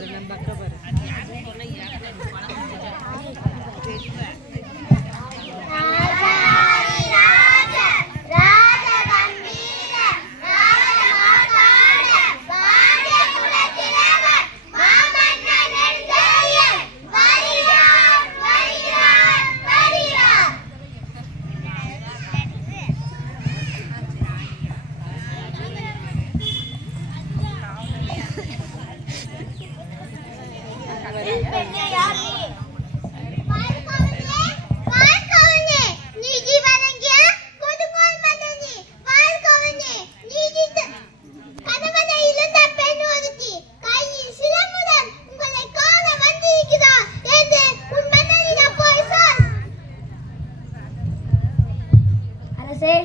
ಬರ್ರಿ ನಮ್ಮ ಪಕ್ಕ ಬರ್ರಿ அரசே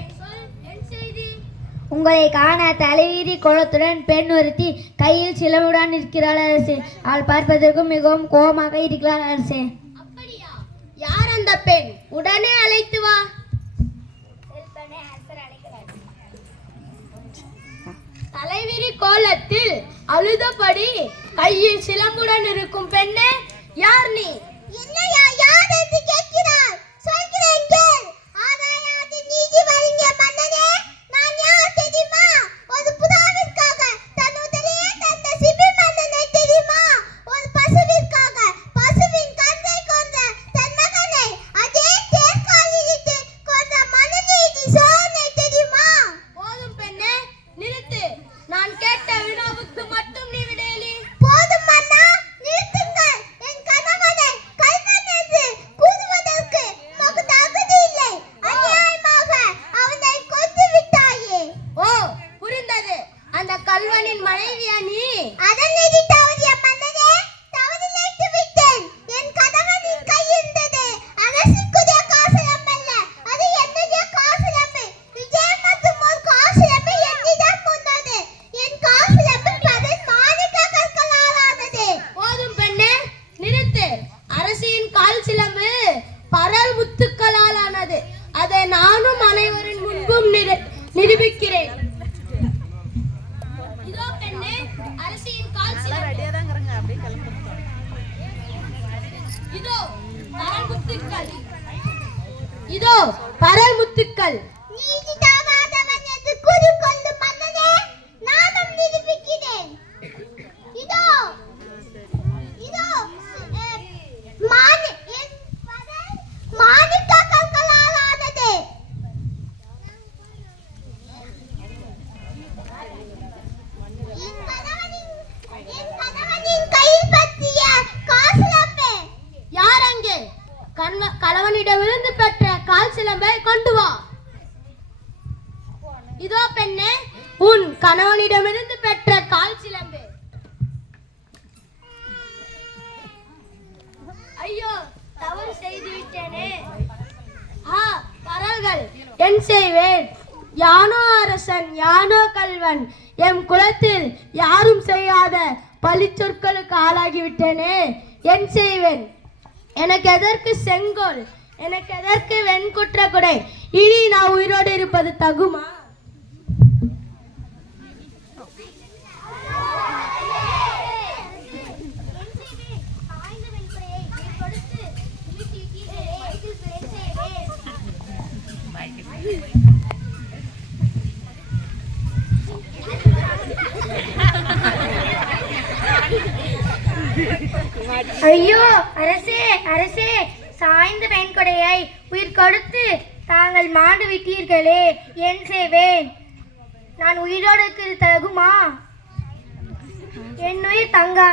உங்களை காண தலைவீதி கோலத்துடன் பெண் ஒருத்தி கையில் சிலவுடன் இருக்கிறாள் அரசே. அவள் பார்ப்பதற்கு மிகவும் கோபமாக இருக்கிறாள் அரசே. யார் அந்த பெண்? உடனே அழைத்து வா. தலைவிரி கோலத்தில் அழுதபடி கையில் சிலம்புடன் இருக்கும் பெண்ணே யார் நீ? கல்வனின் மனைவியா நீ? அதன் நிதி இதோ பரல் முத்துக்கள் நீதி தாவாதவன் என்று கூறிக்கொள்ளும் மன்னனே நானும் நிரூபிக்கிறேன் இதோ இதோ அஹ், மாணி என் பரல் மாணிக்க கற்களால் ஆனது என் கணவனின் என் கணவனின் கையில் பற்றிய காசலம்பு யார் அங்கே கண்வ கணவனிடமிருந்து பெற்ற கால் சிலம்பை கொண்டு வா இதோ பெண்ணே உன் கணவனிடமிருந்து பெற்ற கால் சிலம்பு. ஐயோ தவறு செய்து விட்டேனே. ஆ பரல்கள் என் செய்வேன். யானோ அரசன் யானோ கல்வன் எம் குலத்தில் யாரும் செய்யாத பழிச்சொற்களுக்கு ஆளாகிவிட்டேனே என் செய்வேன். எனக்கு எதற்கு செங்கோல்? எனக்கு எதற்கு வெண்குற்ற குடை? இனி நான் உயிரோடு இருப்பது தகுமா? ஐயோ அரசே அரசே சாய்ந்த வெண்கொடையை உயிர் கொடுத்து தாங்கள் மாண்டு விட்டீர்களே என் செய்வேன் நான் உயிரோடு தகுமா? என் உயிர் தங்கா